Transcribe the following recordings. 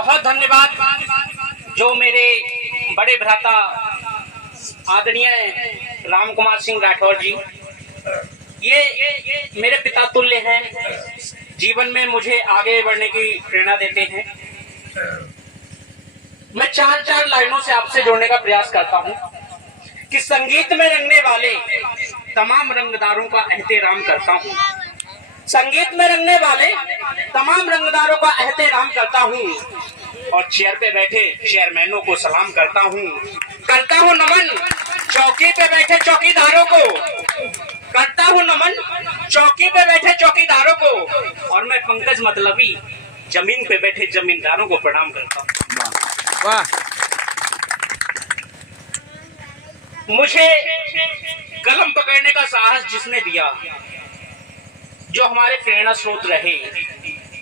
बहुत धन्यवाद जो मेरे बड़े भ्राता आदरणीय राम कुमार सिंह राठौर जी, ये मेरे पिता तुल्य हैं। जीवन में मुझे आगे बढ़ने की प्रेरणा देते हैं। मैं चार लाइनों से आपसे जोड़ने का प्रयास करता हूं कि संगीत में रंगने वाले तमाम रंगदारों का एहतराम करता हूं। संगीत में रंगने वाले तमाम रंगदारों का एहतराम करता हूं और चेयर पे बैठे चेयरमैनों को सलाम करता हूं नमन चौकी पे बैठे चौकीदारों को, करता हूं नमन चौकी पे बैठे चौकीदारों को, और मैं पंकज मतलबी जमीन पे बैठे जमींदारों को प्रणाम करता हूं। वाह। मुझे कलम पकड़ने का साहस जिसने दिया, जो हमारे प्रेरणा स्रोत रहे,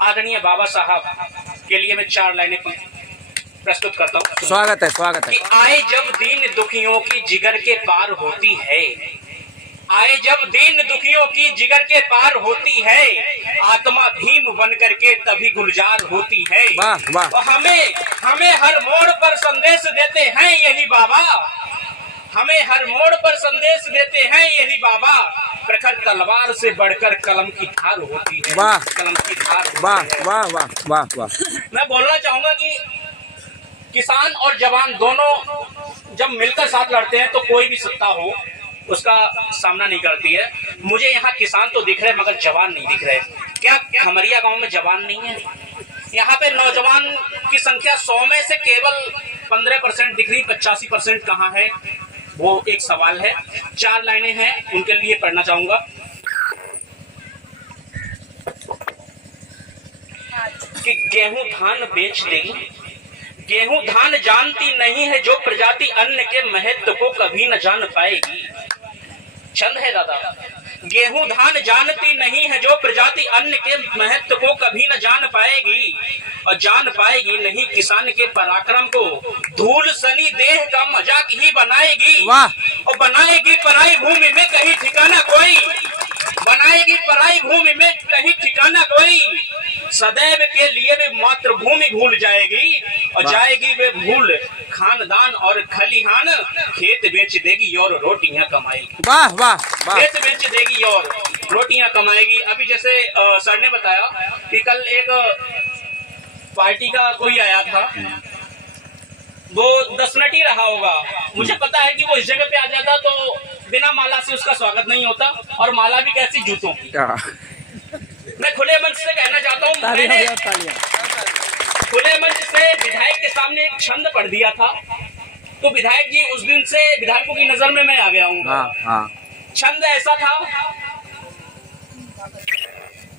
आदरणीय बाबा साहब के लिए मैं 4 लाइनें प्रस्तुत करता हूँ। स्वागत है, स्वागत है। कि आए जब दीन दुखियों की जिगर के पार होती है, आए जब दीन दुखियों की जिगर के पार होती है, आत्मा भीम बन करके तभी गुलजार होती है। वाह वाह। और हमें हर मोड़ पर संदेश देते हैं यही बाबा, हमें हर मोड़ पर संदेश देते हैं यही बाबा। प्रखर तलवार से बढ़कर कलम की धार होती है। वाह। कलम की धार। वाह वाह वाह वाह वाह। मैं बोलना चाहूंगा कि किसान और जवान दोनों जब मिलकर साथ लड़ते हैं तो कोई भी सत्ता हो उसका सामना नहीं करती है। मुझे यहाँ किसान तो दिख रहे मगर जवान नहीं दिख रहे। क्या खमरिया गांव में जवान नहीं है? यहाँ पे नौजवान की संख्या 100 में से केवल 15% दिख रही, 85% कहाँ है? वो एक सवाल है। 4 लाइनें हैं, उनके लिए पढ़ना चाहूंगा। कि गेहूं धान बेच देगी, गेहूं धान जानती नहीं है जो प्रजाति अन्न के महत्व को कभी न जान पाएगी। छंद है दादा। गेहूं धान जानती नहीं है जो प्रजाति अन्न के महत्व को कभी न जान पाएगी, और जान पाएगी नहीं किसान के पराक्रम को, धूल सनी देह का मजाक ही बनाएगी। वाह। और बनाएगी पराई भूमि में कहीं ठिकाना कोई, बनाएगी पराई भूमि में कहीं ठिकाना कोई। सदैव के लिए वे मातृभूमि भूल जाएगी, और जाएगी वे भूल खानदान और खलिहान। खेत बेच देगी और रोटियां कमाएगी। वाह वाह वाह। खेत बेच देगी और रोटियां कमाएगी। अभी जैसे सर ने बताया कि कल एक पार्टी का कोई आया था, वो 10 मिनट ही रहा होगा। मुझे पता है कि वो इस जगह पे आ जाता तो बिना माला से उसका स्वागत नहीं होता, और माला भी कैसी जूतों की। मैं खुले मंच से कहना चाहता हूँ, मैंने खुले मंच से विधायक के सामने एक छंद पढ़ दिया था, तो विधायक जी उस दिन से विधायकों की नजर में मैं आ गया हूँ। हाँ। छंद ऐसा था,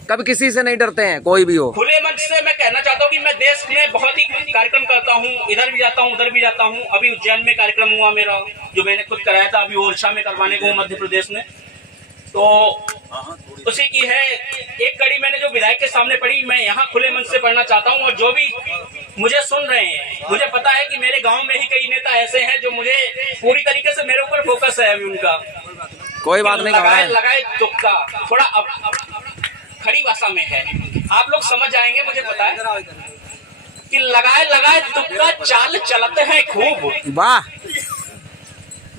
कभी किसी से नहीं डरते हैं, कोई भी हो। खुले मंच से मैं कहना चाहता हूँ कि मैं देश में बहुत ही कार्यक्रम करता हूँ, इधर भी जाता हूँ उधर भी जाता हूँ। अभी उज्जैन में कार्यक्रम हुआ मेरा, जो मैंने खुद कराया था। अभी ओरछा में करवाने को मध्य प्रदेश में, तो उसी की है एक कड़ी मैंने जो विधायक के सामने पढ़ी, मैं यहाँ खुले मंच से पढ़ना चाहता हूँ। और जो भी मुझे सुन रहे हैं, मुझे पता है कि मेरे गांव में ही कई नेता ऐसे हैं जो मुझे पूरी तरीके से मेरे ऊपर फोकस है अभी उनका। कोई बात नहीं, लगाए तुक्का थोड़ा खड़ी भाषा में है, आप लोग समझ जाएंगे, मुझे पता है कि लगाए तुक्का चाल चलते हैं खूब। वाह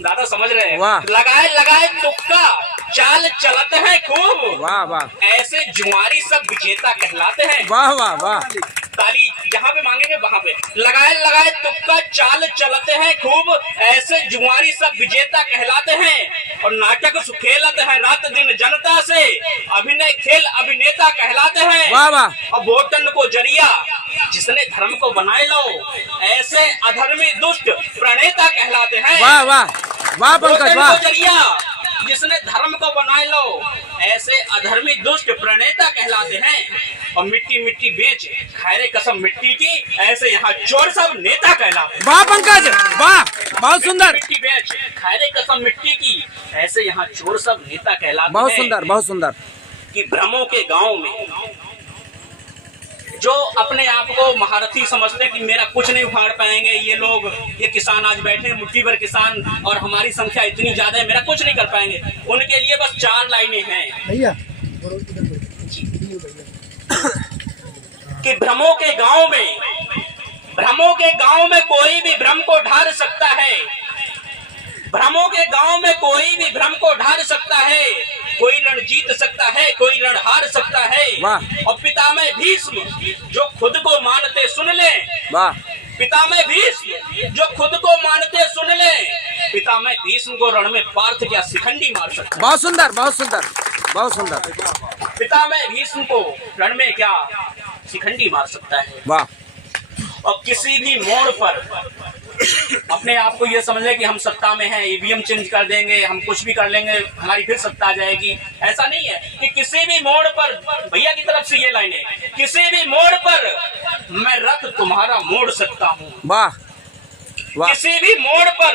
दादा समझ रहे हैं? वाह। लगाए तुक्का चाल चलते हैं खूब। वाह वाह। ऐसे जुआरी सब विजेता कहलाते हैं। वाह वाह वाह। ताली जहाँ पे मांगेंगे वहाँ पे। लगाए तुक्का चाल चलते हैं खूब, ऐसे जुआरी सब विजेता कहलाते हैं। और नाटक खेलते हैं रात दिन जनता से, अभिनय खेल अभिनेता कहलाते हैं। वाह वाह। और वोटन को जरिया जिसने धर्म को बनाए लो, ऐसे अधर्मी दुष्ट प्रणेता कहलाते हैं। वाह वाह वाह पंकज वाह। जरिया जिसने धर्म को बनाए लो, ऐसे अधर्मी दुष्ट प्रणेता कहलाते हैं। और मिट्टी मिट्टी बेच खैरे कसम मिट्टी की, ऐसे यहाँ चोर सब नेता कहलाते हैं। वाह पंकज वाह, बहुत सुंदर। मिट्टी बेच खैरे कसम मिट्टी की, ऐसे यहाँ चोर सब नेता कहलाते हैं। बहुत सुंदर, बहुत सुंदर। कि भ्रमों के गांव में जो अपने आप को महारथी समझते हैं कि मेरा कुछ नहीं उखाड़ पाएंगे ये लोग, ये किसान आज बैठे मुट्ठी भर किसान और हमारी संख्या इतनी ज्यादा है, मेरा कुछ नहीं कर पाएंगे, उनके लिए बस 4 लाइनें हैं भैया। कि भ्रमों के गांव में के गांव में कोई भी भ्रम को ढार सकता है, भ्रमों के गांव में कोई भी भ्रम को ढार सकता है, कोई रण जीत सकता है, कोई रण हार सकता है। और पितामह भीष्म जो खुद को मानते सुन ले, वाह, पितामह भीष्म जो खुद को मानते सुन ले, पितामह भीष्म को रण में पार्थ क्या शिखंडी मार सकता है। बहुत सुंदर, बहुत सुंदर, बहुत सुंदर। पितामह भीष्म को रण में क्या शिखंडी मार सकता है। वाह। और किसी भी मोड़ पर अपने आप को ये समझ ले कि हम सत्ता में हैं, ईवीएम चेंज कर देंगे, हम कुछ भी कर लेंगे, हमारी फिर सत्ता आ जाएगी। ऐसा नहीं है कि किसी भी मोड़ पर, भैया की तरफ से ये लाइनें, किसी भी मोड़ पर मैं रथ तुम्हारा मोड़ सकता हूँ। वाह वाह। किसी भी मोड़ पर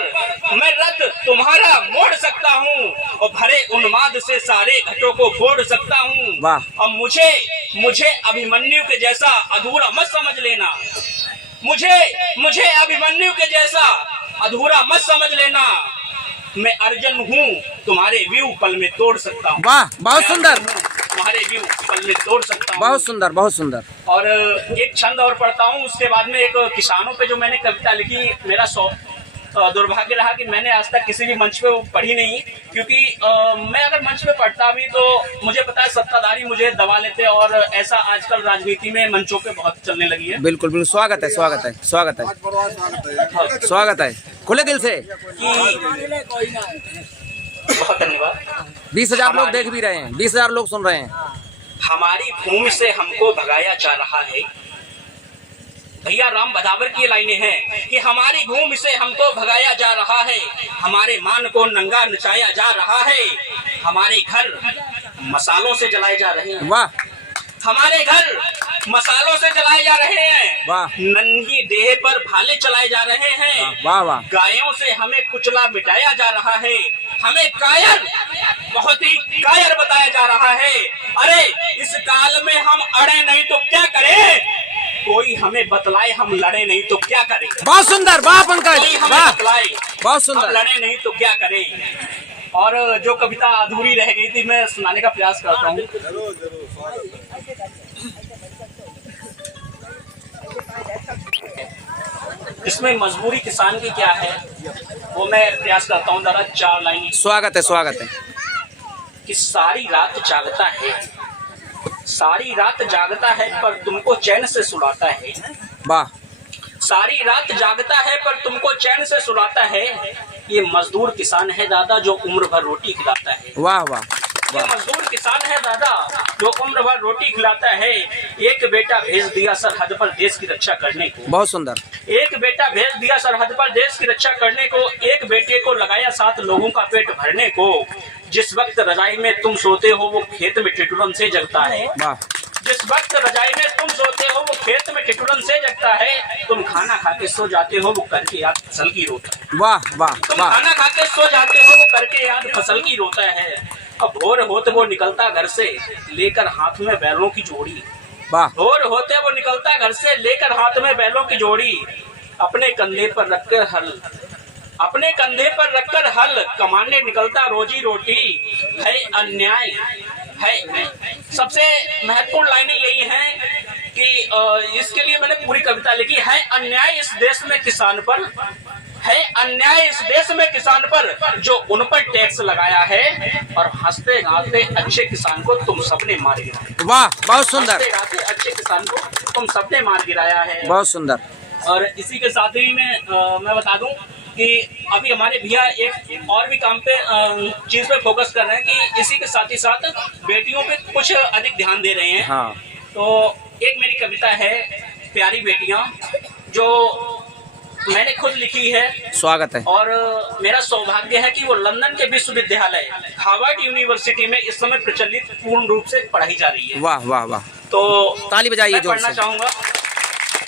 मैं रथ तुम्हारा मोड़ सकता हूँ और भरे उन्माद से सारे घटों को फोड़ सकता हूँ। वाह। और मुझे अभिमन्यु के जैसा अधूरा मत समझ लेना, मुझे अभिमन्यु के जैसा अधूरा मत समझ लेना। मैं अर्जुन हूँ, तुम्हारे व्यू पल में तोड़ सकता हूँ। वाह, बहुत सुंदर। तुम्हारे व्यू पल में तोड़ सकता हूँ। बहुत सुंदर, बहुत सुंदर। और एक छंद और पढ़ता हूँ, उसके बाद में एक किसानों पे जो मैंने कविता लिखी। मेरा दुर्भाग्य रहा कि मैंने आज तक किसी भी मंच पे वो पढ़ी नहीं, क्योंकि मैं अगर मंच पे पढ़ता भी तो मुझे पता है सत्ताधारी मुझे दबा लेते, और ऐसा आजकल राजनीति में मंचों पे बहुत चलने लगी है। बिल्कुल बिल्कुल, स्वागत है, स्वागत है, स्वागत है, स्वागत है, खुले दिल से। बहुत धन्यवाद। 20,000 लोग देख भी रहे हैं, 20,000 लोग सुन रहे हैं। हमारी भूमि से हमको भगाया जा रहा है। भैया राम बदावर की लाइनें हैं कि हमारी भूमि से हमको भगाया जा रहा है, हमारे मान को नंगा नचाया जा रहा है, हमारे घर मसालों से जलाए जा रहे हैं। वाह। हमारे घर मसालों से जलाए जा रहे हैं। वाह। नन्ही देह पर भाले चलाए जा रहे हैं। वाह वाह। गायों से हमें कुचला मिटाया जा रहा है, हमें कायर, बहुत ही कायर बताया जा रहा है। अरे इस काल में हम अड़े नहीं तो क्या करें, कोई हमें बतलाए हम लड़े नहीं तो क्या करें। बहुत सुंदर, वाह पंकज, कोई हमें वाह, बतलाए बहुत सुंदर। हम लड़े नहीं तो क्या करें। और जो कविता अधूरी रह गई थी मैं सुनाने का प्रयास करता हूँ। इसमें मजबूरी किसान की क्या है वो मैं प्रयास करता हूँ, जरा 4 लाइन। स्वागत है, स्वागत है। कि सारी रात जागता है, सारी रात जागता है पर तुमको चैन से सुलाता है। वाह। सारी रात जागता है पर तुमको चैन से सुलाता है, ये मजदूर किसान है दादा जो उम्र भर रोटी खिलाता है। वाह वाह। ये मजदूर किसान है दादा जो उम्र भर रोटी खिलाता है। एक बेटा भेज दिया सरहद पर देश की रक्षा करने को। बहुत सुंदर। एक बेटा भेज दिया सरहद पर देश की रक्षा करने को, एक बेटे को लगाया 7 लोगों का पेट भरने को। जिस वक्त रजाई में तुम सोते हो वो खेत में ठिठुरन से जगता है। वाह। जिस वक्त रजाई में तुम सोते हो वो खेत में ठिठुरन से जगता है। तुम खाना खा के सो जाते हो वो करके याद फसल की रोता है। वाह वाह तुम वाह। खाना खा के सो जाते हो वो करके याद फसल की रोता है। अब भोर होते वो निकलता घर से लेकर हाथ में बैलों की जोड़ी। वाह। भोर होते वो निकलता घर से लेकर हाथ में बैलों की जोड़ी। अपने कंधे पर रखकर हल, अपने कंधे पर रखकर हल कमाने निकलता रोजी रोटी। है अन्याय है। सबसे महत्वपूर्ण लाइनें यही हैं कि इसके लिए मैंने पूरी कविता लिखी है। अन्याय इस देश में किसान पर है, अन्याय इस देश में किसान पर जो उन पर टैक्स लगाया है, और हंसते गाते अच्छे किसान को तुम सबने मार गिराया। वाह, बहुत सुंदर। हंसते गाते अच्छे किसान को तुम सबने मार गिराया है। बहुत सुंदर। और इसी के साथ ही मैं बता दूं कि अभी हमारे भैया एक और भी काम पे चीज पे फोकस कर रहे हैं कि इसी के साथ ही साथ बेटियों पे कुछ अधिक ध्यान दे रहे हैं। हाँ। तो एक मेरी कविता है प्यारी बेटियां, जो मैंने खुद लिखी है। स्वागत है। और मेरा सौभाग्य है कि वो लंदन के विश्वविद्यालय हार्वर्ड यूनिवर्सिटी में इस समय प्रचलित पूर्ण रूप से पढ़ाई जा रही है। वाह वाह वाह। तो ताली बजाइए मैं जोर पढ़ना से। चाहूंगा।